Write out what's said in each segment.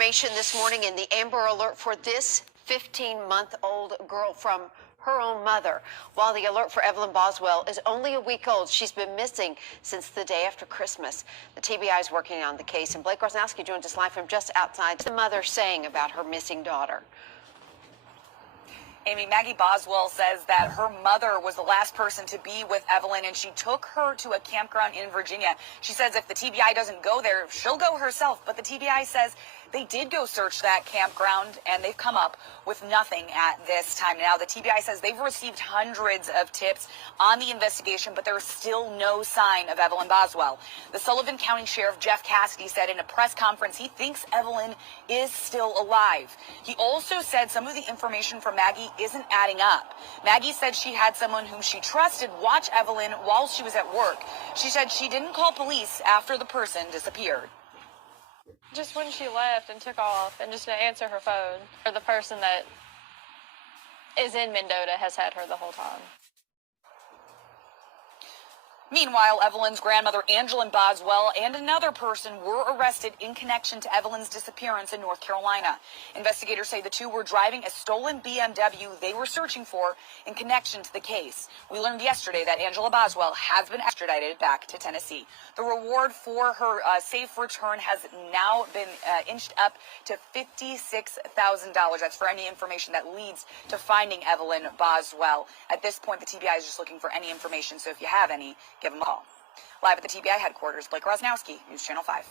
information this morning in the Amber Alert for this 15-month-old girl from her own mother. While the alert for Evelyn Boswell is only a week old, she's been missing since the day after Christmas. The TBI is working on the case, and Blake Rosnowski joins us live from just outside. The mother saying about her missing daughter. Amy, Maggie Boswell says that her mother was the last person to be with Evelyn, and she took her to a campground in Virginia. She says if the TBI doesn't go there, she'll go herself. But the TBI says they did go search that campground, and they've come up with nothing at this time. Now, the TBI says they've received hundreds of tips on the investigation, but there's still no sign of Evelyn Boswell. The Sullivan County Sheriff Jeff Cassidy said in a press conference he thinks Evelyn is still alive. He also said some of the information from Maggie isn't adding up. Maggie said she had someone whom she trusted watch Evelyn while she was at work. She said she didn't call police after the person disappeared. Just when she left and took off and just didn't answer her phone, or the person that is in Mendota has had her the whole time. Meanwhile, Evelyn's grandmother, Evelyn Boswell, and another person were arrested in connection to Evelyn's disappearance in North Carolina. Investigators say the two were driving a stolen BMW they were searching for in connection to the case. We learned yesterday that Angela Boswell has been extradited back to Tennessee. The reward for her safe return has now been inched up to $56,000. That's for any information that leads to finding Evelyn Boswell. At this point, the TBI is just looking for any information, so if you have any, give them a call. Live at the TBI headquarters, Blake Rosnowski, News Channel 5.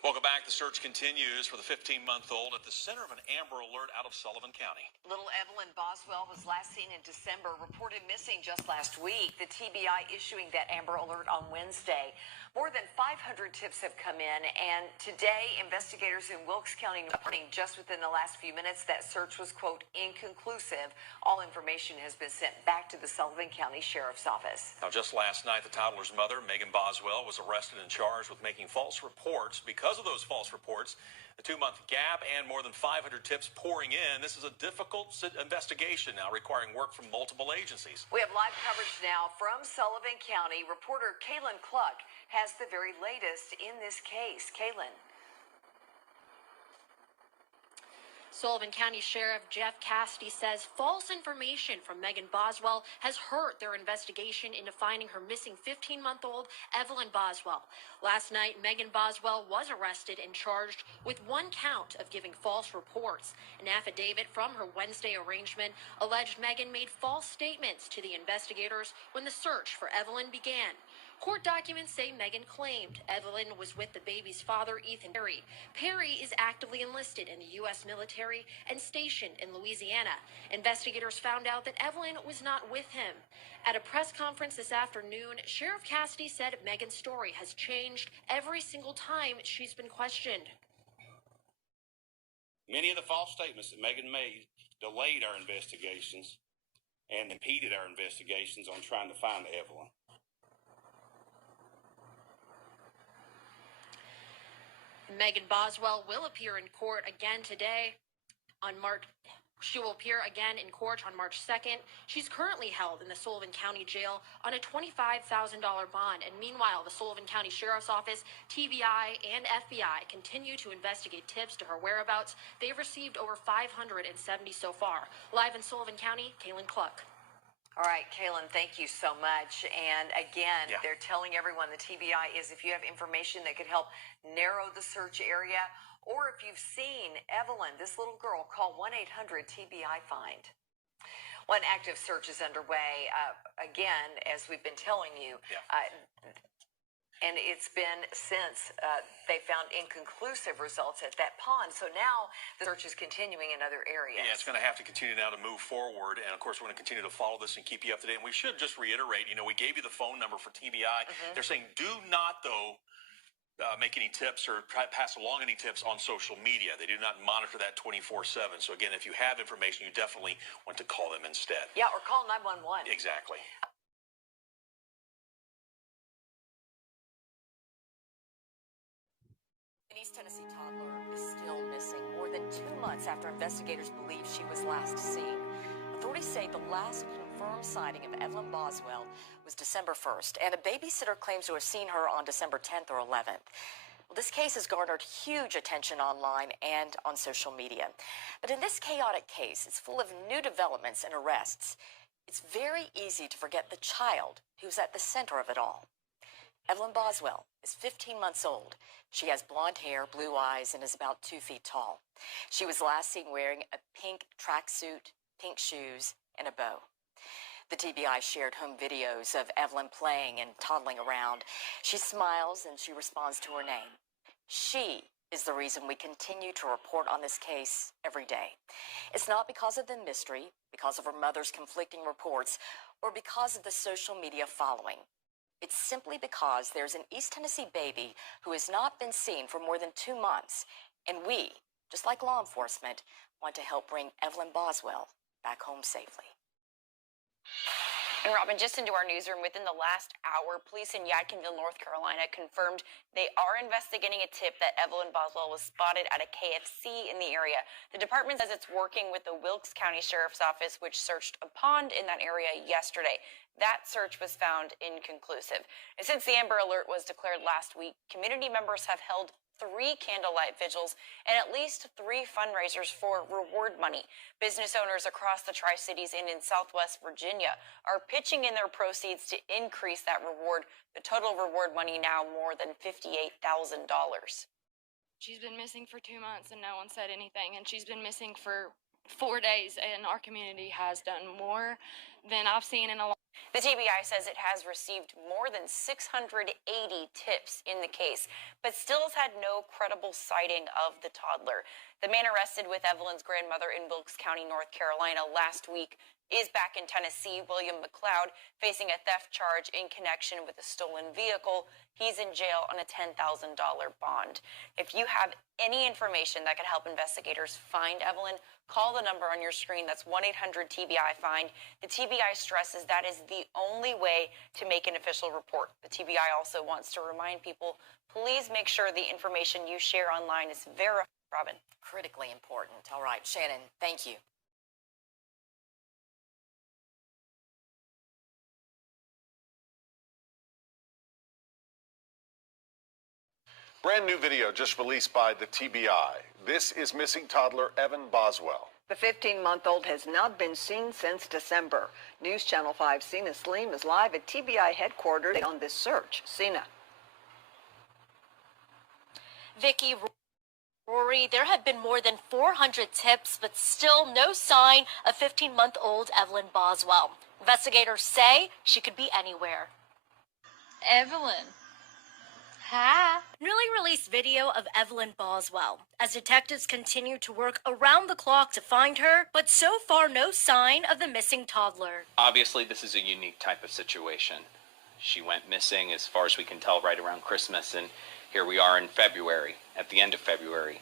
Welcome back. The search continues for the 15-month-old at the center of an Amber Alert out of Sullivan County. Little Evelyn Boswell was last seen in December, reported missing just last week. The TBI issuing that Amber Alert on Wednesday. More than 500 tips have come in, and today investigators in Wilkes County reporting just within the last few minutes that search was, quote, inconclusive. All information has been sent back to the Sullivan County Sheriff's Office. Now, just last night, the toddler's mother, Megan Boswell, was arrested and charged with making false reports. Because of those false reports, the 2-month gap and more than 500 tips pouring in. This is a difficult investigation now requiring work from multiple agencies. We have live coverage now from Sullivan County. Reporter Kaylin Cluck has the very latest in this case. Kaylin. Sullivan County Sheriff Jeff Cassidy says false information from Megan Boswell has hurt their investigation into finding her missing 15-month-old Evelyn Boswell. Last night, Megan Boswell was arrested and charged with one count of giving false reports. An affidavit from her Wednesday arraignment alleged Megan made false statements to the investigators when the search for Evelyn began. Court documents say Megan claimed Evelyn was with the baby's father, Ethan Perry. Perry is actively enlisted in the U.S. military and stationed in Louisiana. Investigators found out that Evelyn was not with him. At a press conference this afternoon, Sheriff Cassidy said Megan's story has changed every single time she's been questioned. Many of the false statements that Megan made delayed our investigations and impeded our investigations on trying to find Evelyn. Megan Boswell will appear in court again today on March. She will appear again in court on March 2nd. She's currently held in the Sullivan County Jail on a $25,000 bond. And meanwhile, the Sullivan County Sheriff's Office, TBI, and FBI continue to investigate tips to her whereabouts. They've received over 570 so far. Live in Sullivan County, Kaylin Cluck. All right, Kaylin, thank you so much. And again, they're telling everyone, the TBI is if you have information that could help narrow the search area, or if you've seen Evelyn, this little girl, call 1-800-TBI-FIND. One active search is underway, again, as we've been telling you. And it's been since they found inconclusive results at that pond. So now the search is continuing in other areas. Yeah, it's going to have to continue now to move forward. And, of course, we're going to continue to follow this and keep you up to date. And we should just reiterate, you know, we gave you the phone number for TBI. They're saying do not, though, make any tips or pass along any tips on social media. They do not monitor that 24/7. So, again, if you have information, you definitely want to call them instead. Yeah, or call 911. Exactly. An East Tennessee toddler is still missing more than 2 months after investigators believe she was last seen. Authorities say the last confirmed sighting of Evelyn Boswell was December 1st, and a babysitter claims to have seen her on December 10th or 11th. Well, this case has garnered huge attention online and on social media. But in this chaotic case, it's full of new developments and arrests. It's very easy to forget the child who's at the center of it all. Evelyn Boswell is 15 months old. She has blonde hair, blue eyes, and is about 2 feet tall. She was last seen wearing a pink tracksuit, pink shoes, and a bow. The TBI shared home videos of Evelyn playing and toddling around. She smiles and she responds to her name. She is the reason we continue to report on this case every day. It's not because of the mystery, because of her mother's conflicting reports, or because of the social media following. It's simply because there's an East Tennessee baby who has not been seen for more than 2 months, and we, just like law enforcement, want to help bring Evelyn Boswell back home safely. And Robin, just into our newsroom, within the last hour, police in Yadkinville, North Carolina confirmed they are investigating a tip that Evelyn Boswell was spotted at a KFC in the area. The department says it's working with the Wilkes County Sheriff's Office, which searched a pond in that area yesterday. That search was found inconclusive. And since the Amber Alert was declared last week, community members have held 3 candlelight vigils and at least 3 fundraisers for reward money. Business owners across the Tri-Cities and in Southwest Virginia are pitching in their proceeds to increase that reward. The total reward money now more than $58,000. She's been missing for 2 months and no one said anything, and she's been missing for 4 days, and our community has done more than I've seen in a long. The TBI says it has received more than 680 tips in the case, but still has had no credible sighting of the toddler. The man arrested with Evelyn's grandmother in Wilkes County, North Carolina last week is back in Tennessee. William McLeod, facing a theft charge in connection with a stolen vehicle. He's in jail on a $10,000 bond. If you have any information that could help investigators find Evelyn, call the number on your screen. That's 1-800-TBI-FIND. The TBI stresses that is the only way to make an official report. The TBI also wants to remind people, please make sure the information you share online is verified. Robin. Critically important. All right, Shannon, thank you. Brand new video just released by the TBI. This is missing toddler Evan Boswell. The 15-month-old has not been seen since December. News Channel 5's Sina Saleem is live at TBI headquarters on this search. Sina. Vicky, Rory, there have been more than 400 tips, but still no sign of 15-month-old Evelyn Boswell. Investigators say she could be anywhere. Evelyn. Hi. Newly released video of Evelyn Boswell as detectives continue to work around the clock to find her, but so far no sign of the missing toddler. Obviously, this is a unique type of situation. She went missing, as far as we can tell, right around Christmas, and here we are in February, at the end of February.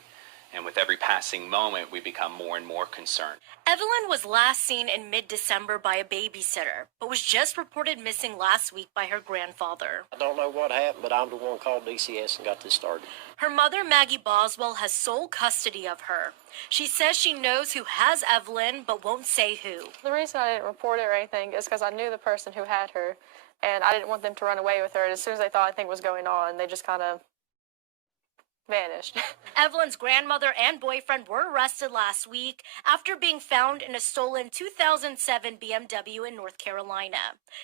And with every passing moment, we become more and more concerned. Evelyn was last seen in mid-December by a babysitter, but was just reported missing last week by her grandfather. I don't know what happened, but I'm the one called DCS and got this started. Her mother, Maggie Boswell, has sole custody of her. She says she knows who has Evelyn, but won't say who. The reason I didn't report it or anything is because I knew the person who had her, and I didn't want them to run away with her. And as soon as they thought anything was going on, they just kind of vanished. Evelyn's grandmother and boyfriend were arrested last week after being found in a stolen 2007 BMW in North Carolina.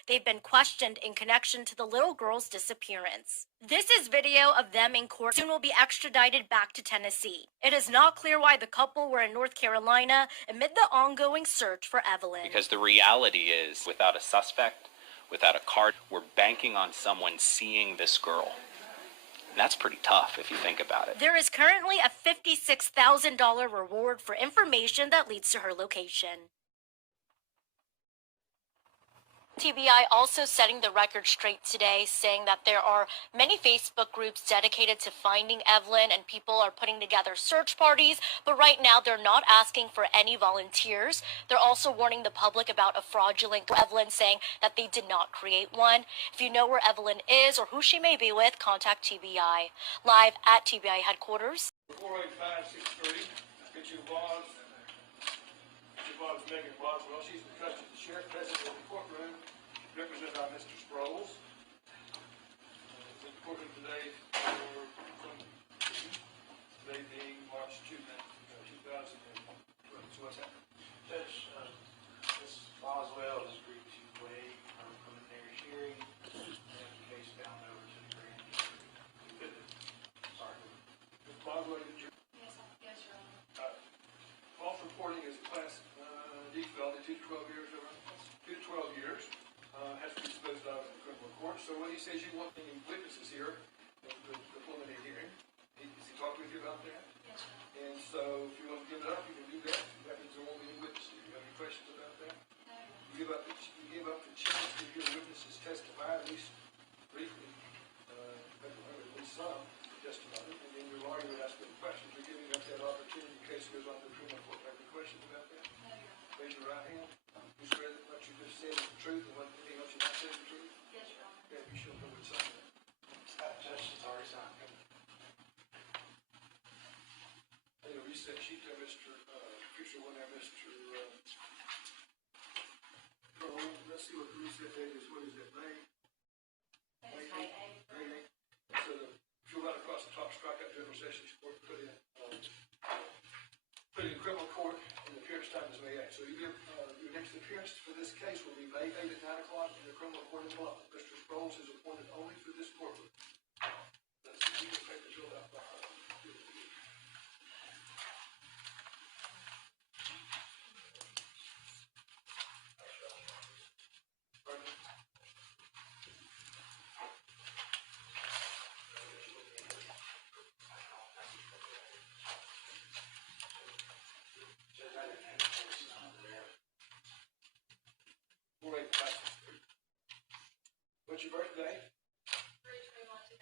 They've been questioned in connection to the little girl's disappearance. This is video of them in court. Soon will be extradited back to Tennessee. It is not clear why the couple were in North Carolina amid the ongoing search for Evelyn. Because the reality is, without a suspect, without a card, we're banking on someone seeing this girl. And that's pretty tough if you think about it. There is currently a $56,000 reward for information that leads to her location. TBI also setting the record straight today, saying that there are many Facebook groups dedicated to finding Evelyn and people are putting together search parties, but right now they're not asking for any volunteers. They're also warning the public about a fraudulent Evelyn, saying that they did not create one. If you know where Evelyn is or who she may be with, contact TBI. Live at TBI headquarters. 48563, get your boss. Your boss, Megan Boswell. She's in custody of the sheriff, present in the courtroom, represented by Mr. Sproles. It's important today for some says you want any witnesses here, the preliminary hearing. Has he talked with you about that? Yes, sir. And so if you want to give it up, you can do that. That means there won't be any witnesses. Do you have any questions about that? No. You give up the chance to hear witnesses testify, at least briefly, at least some testimony, and then your lawyer would ask them questions. You're giving up that opportunity in case it goes on to the criminal court. Have any questions about that? No, Your Honor. Raise your right hand. You swear that what you just said is the truth and what anything else you not said is the truth? Yes, Your Honor. Okay, you should know what's on there. Judge has already signed. I need a reset sheet there, Mr. Future one there, Mr. Let's see what the reset date is. What is it, May? It's May 8th. May 8th. So if you run across the top, strike out general sessions court, put in criminal court, and the appearance time is May 8th. So you give, your next appearance for this case will be May 8th at 9 o'clock in the criminal court in Bluff. Mr. Sproles is appointed only for this courtroom. That's the legal paper filled out by her. What's your birthday? 3/21/2001.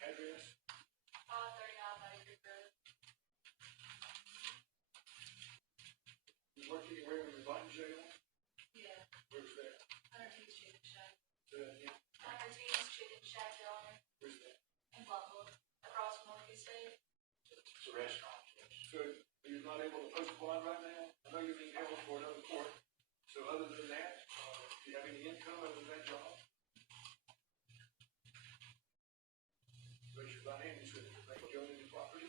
Address? 539 Baker Road. You work anywhere in the Button jail? Yeah. Where's that? 110th Chicken Shack. 110th Chicken Shack, Your Honor. Where's that? In Buffalo. Across from Morgan State. It's a restaurant. So you're not able to post a bond right now? I know you're being held for another court. So other than that, do you have any income other than that job? Raise your right hand, you swear that you own any property?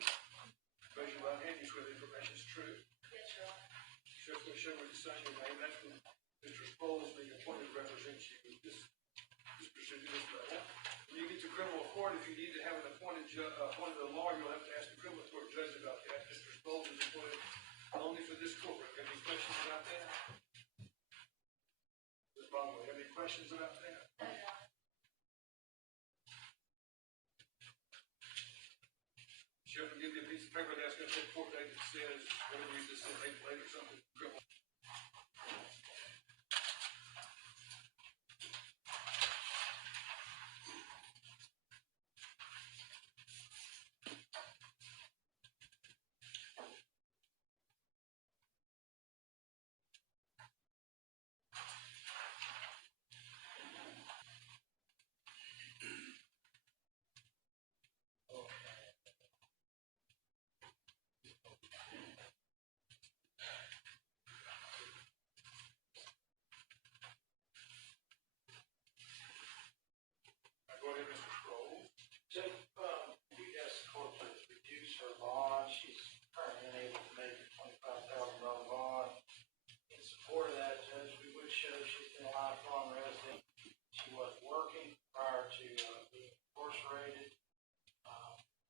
Raise your right hand, you swear the information is true? Yes, Your Honor. Show where you sign your name. That's when Mr. Sproles being appointed represents you. This procedure this way. When you get to criminal court, if you need to have an appointed lawyer, you'll have to ask the criminal court judge about that. Mr. Sproles is appointed only for this courtroom. Have any questions about that? Ms. Boswell, have any questions about that? No, Your Honor. Sheriff will give you a piece of paper that's going to say court date that says, whatever you just said, 8 late or something. Criminal. Go ahead, Mr. Sproles. So, we asked the court to reduce her bond. She's currently unable to make a $25,000 bond. In support of that, Judge, we would show she's been a lifelong resident. She was working prior to being incarcerated.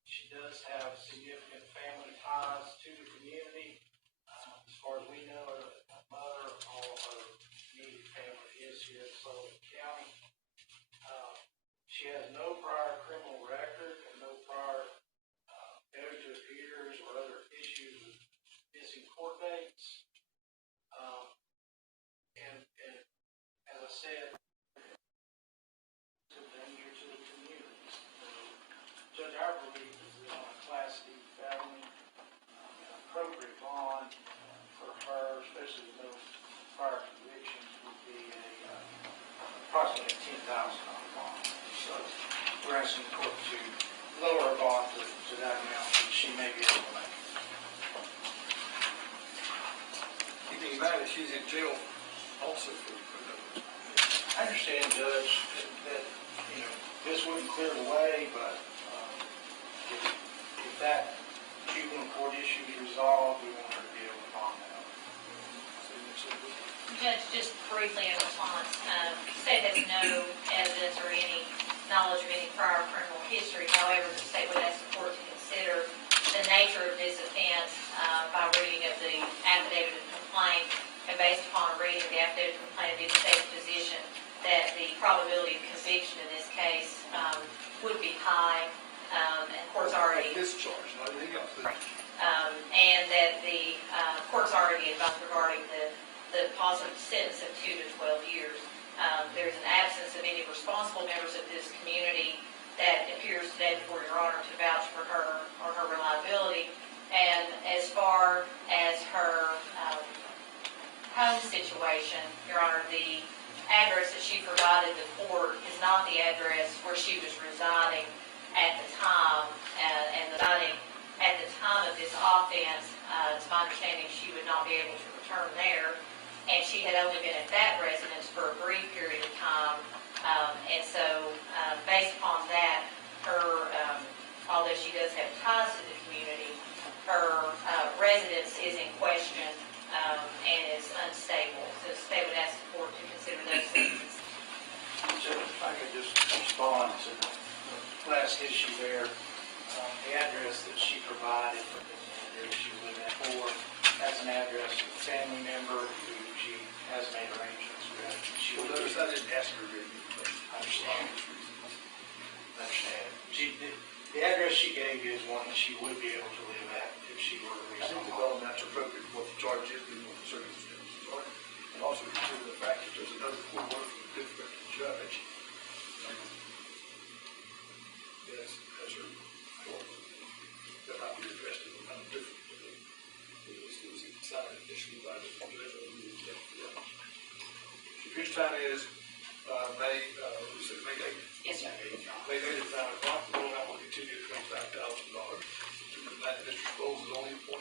She does have significant family ties to the community. As far as we know, her mother, all of her immediate family is here in Sullivan County. She has no prior criminal record and no prior failure to appears or other issues with missing court dates. And as I said, it's a danger to the community. Judge, our belief is that on a Class D felony, an appropriate bond for her, especially with no prior convictions, would be approximately a $10,000 bond. So we're asking the court to lower her bond to that amount that she may be able to make. Keeping in mind that she's in jail also for I understand, Judge, that this wouldn't clear the way, but if that juvenile court issue is resolved, we want her to be able to bond out. Judge, just briefly in response, the state has no evidence or any knowledge of any prior criminal history. However, the state would ask the court to consider the nature of this offense by reading of the affidavit of complaint, and based upon reading the affidavit of complaint of the state's position, that the probability of conviction in this case would be high, and court's already discharge, not anything else. and that the court's already advised regarding the positive sentence of 2 to 12 years. There's an absence of any responsible members of this community that appears today before Your Honor to vouch for her or her reliability. And as far as her home situation, Your Honor, the address that she provided the court is not the address where she was residing at the time, and residing at the time of this offense, it's my understanding she would not be able to return there, and she had only been at that residence for a brief period of time, and so based upon that, her, although she does have ties to the community, her residence is in question and is unstable. So the state would ask the court to consider those things. So if I could just respond to the last issue there, the address that she provided for the she was living at has an address of a family member who she has made arrangements with. She Well, notice I didn't ask her very good. I understand. The address she gave you is one that she would be able to live at if she were to I think the development's appropriate for what the charge is and what the circumstances are. And also consider the fact that there's another court order from a different judge. Yes, has her court. That might be addressed in a different way. It was decided initially by the judge. His time is May 8th. Yes, sir. May 8th at 9 o'clock. The board will continue at $25,000. That Mr. Bowles is only appointed